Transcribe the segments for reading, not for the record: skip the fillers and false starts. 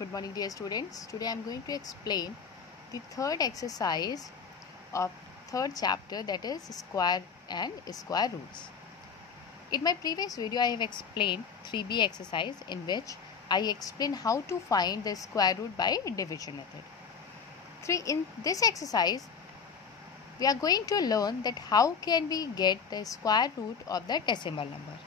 Good morning, dear students. Today I am going to explain the third exercise of third chapter, that is square and square roots. In my previous video I have explained 3B exercise, in which I explain how to find the square root by division method. In this exercise we are going to learn that how can we get the square root of the decimal number.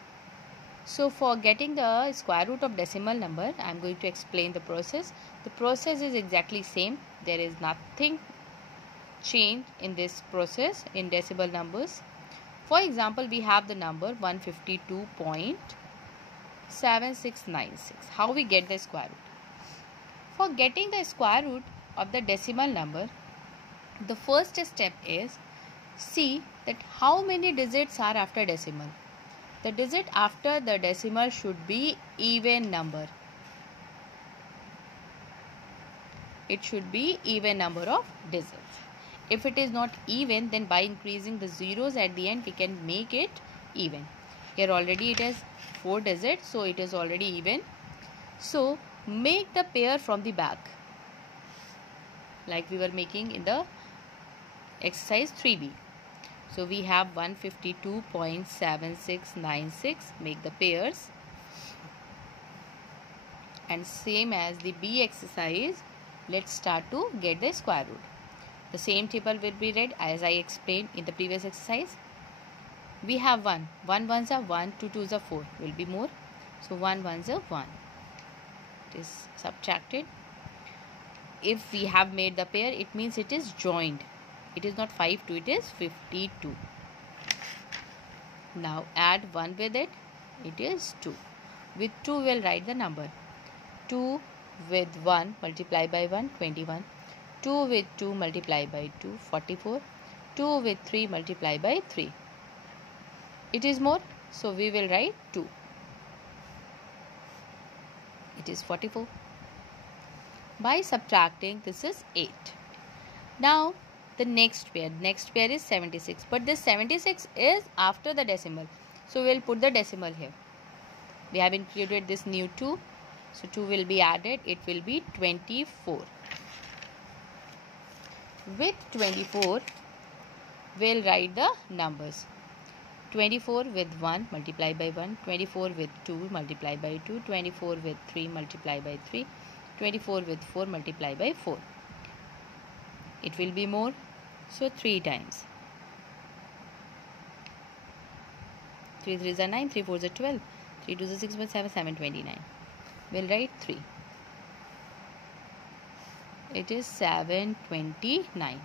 So for getting the square root of decimal number, I am going to explain the process. The process is exactly same. There is nothing changed in this process in decimal numbers. For example, we have the number 152.7696. How we get the square root? For getting the square root of the decimal number, the first step is see that how many digits are after decimal. The digit after the decimal should be even number. It should be even number of digits. If it is not even, then by increasing the zeros at the end we can make it even. Here already it has 4 digits, so it is already even. So make the pair from the back, like we were making in the exercise 3B. So we have 152.7696, make the pairs, and same as the B exercise, let's start to get the square root. The same table will be read as I explained in the previous exercise. We have 1 ones are 1, 2 twos are 4, will be more. So 1 ones are 1. It is subtracted. If we have made the pair, it means it is joined. It is not 52, it is 52. Now add 1 with it, it is 2. With 2 we will write the number. 2 with 1 multiply by 1, 21. 2 with 2 multiply by 2, 44. 2 with 3 multiply by 3. It is more, so we will write 2. It is 44. By subtracting, this is 8. Now the next pair is 76, but this 76 is after the decimal, so we will put the decimal here. We have included this new 2, so 2 will be added, it will be 24. With 24 we will write the numbers. 24 with 1 multiply by 1, 24 with 2 multiply by 2, 24 with 3 multiply by 3, 24 with 4 multiply by 4. It will be more, so 3 times. 3 3s are 9, 3 4s are 12, 3 2s are 6 plus 7, 729. We will write 3. It is 729.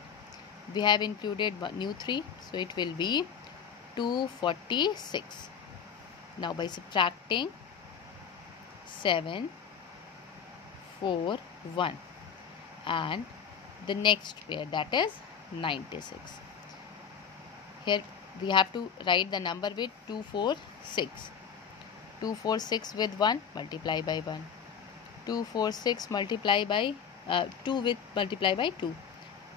We have included one new 3, so it will be 246. Now by subtracting, 7, 4, 1, and the next pair, that is 96. Here we have to write the number with 246. 246 with 1 multiply by 1. 246 multiply by 2 with multiply by 2.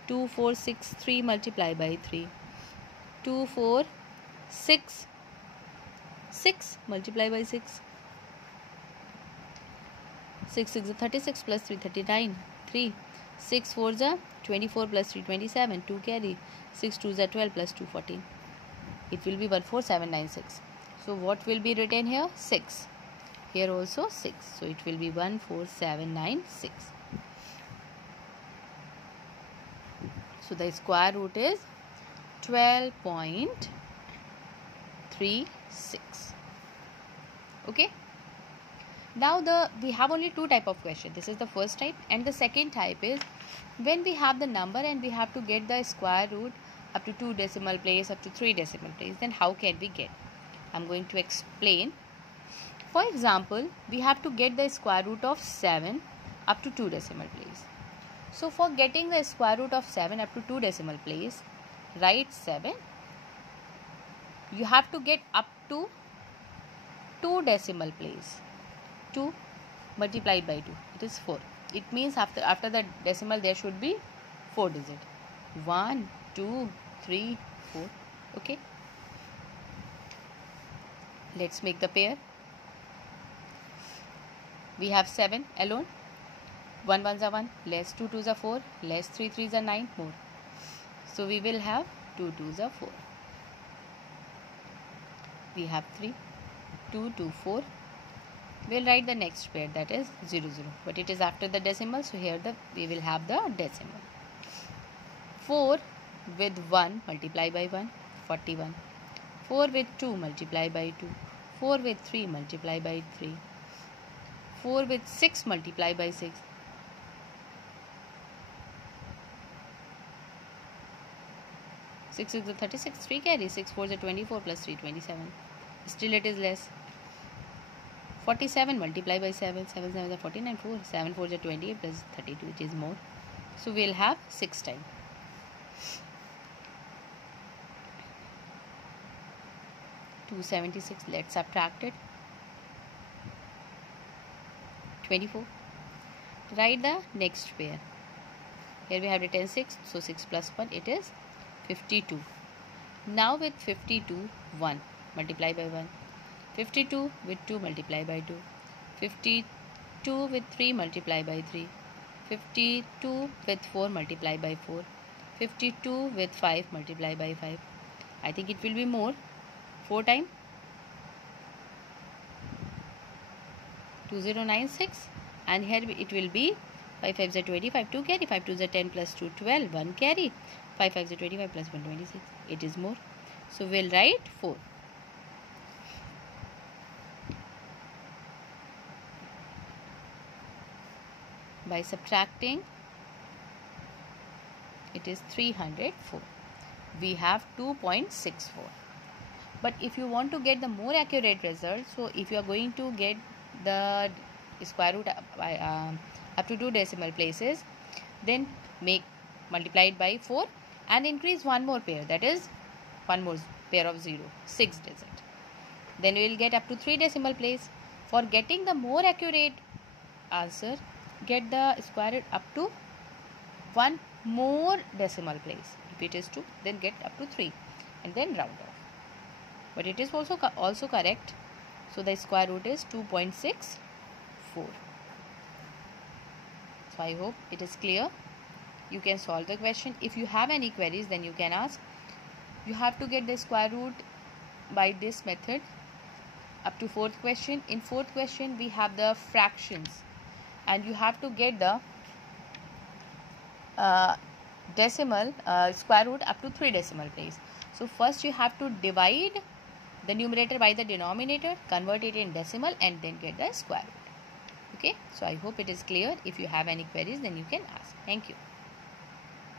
2463 multiply by 3. 246 6 multiply by 6. 6 6 is 36 plus 3 39. 3 6 4s are 24 plus 3 27. 2 carry. 6 2s are 12 plus 2 14. It will be 14796. So what will be written here? 6. Here also 6. So it will be 14796. So the square root is 12.36. Okay. Now we have only two type of question. This is the first type, and the second type is when we have the number and we have to get the square root up to 2 decimal place, up to 3 decimal place, then how can we get? I am going to explain. For example, we have to get the square root of 7 up to 2 decimal place. So for getting the square root of 7 up to 2 decimal place, write 7. You have to get up to 2 decimal place. 2 multiplied by 2, it is 4. It means after the decimal there should be 4 digits. 1 2 3 4. Okay, let's make the pair. We have 7 alone. 1 ones are 1, less 2 twos are 4, less 3 threes are 9, more. So we will have 2 twos are 4. We have 3, 2, 2, 4. We'll write the next pair, that is 0, 0. But it is after the decimal, so here we will have the decimal. 4 with 1 multiply by 1, 41. 4 with 2 multiply by 2. 4 with 3 multiply by 3. 4 with 6 multiply by 6. 6 is the 36, 3 carry, 6 4 is 24 plus 3 27. Still it is less. 47 multiply by 7, 7 7 is 49, 4, 7 4 is 28 plus 32, it is more. So we will have 6 times. 276, let's subtract it. 24. Write the next pair. Here we have written 6, so 6 plus 1, it is 52. Now with 52, 1 multiply by 1. 52 with 2 multiply by 2. 52 with 3 multiply by 3. 52 with 4 multiply by 4. 52 with 5 multiply by 5. I think it will be more. 4 times 2096, and here it will be 5 5 is 25, 2 carry, 5 2 is 10 plus 2 12, 1 carry, 5 5 is 25 plus 1 26, it is more. So we'll write 4. By subtracting, it is 304. We have 2.64. But if you want to get the more accurate result, so if you are going to get the square root up to 2 decimal places, then multiply it by 4 and increase one more pair, that is one more pair of 0, 6 digit. Then we will get up to 3 decimal place. For getting the more accurate answer, get the square root up to one more decimal place. If it is 2, then get up to 3 and then round off. But it is also correct. So the square root is 2.64. So I hope it is clear. You can solve the question. If you have any queries, then you can ask. You have to get the square root by this method up to 4th question. In 4th question, we have the fractions, and you have to get the decimal square root up to 3 decimal place. So first you have to divide the numerator by the denominator, convert it in decimal, and then get the square root. Okay, so I hope it is clear. If you have any queries, then you can ask. Thank you.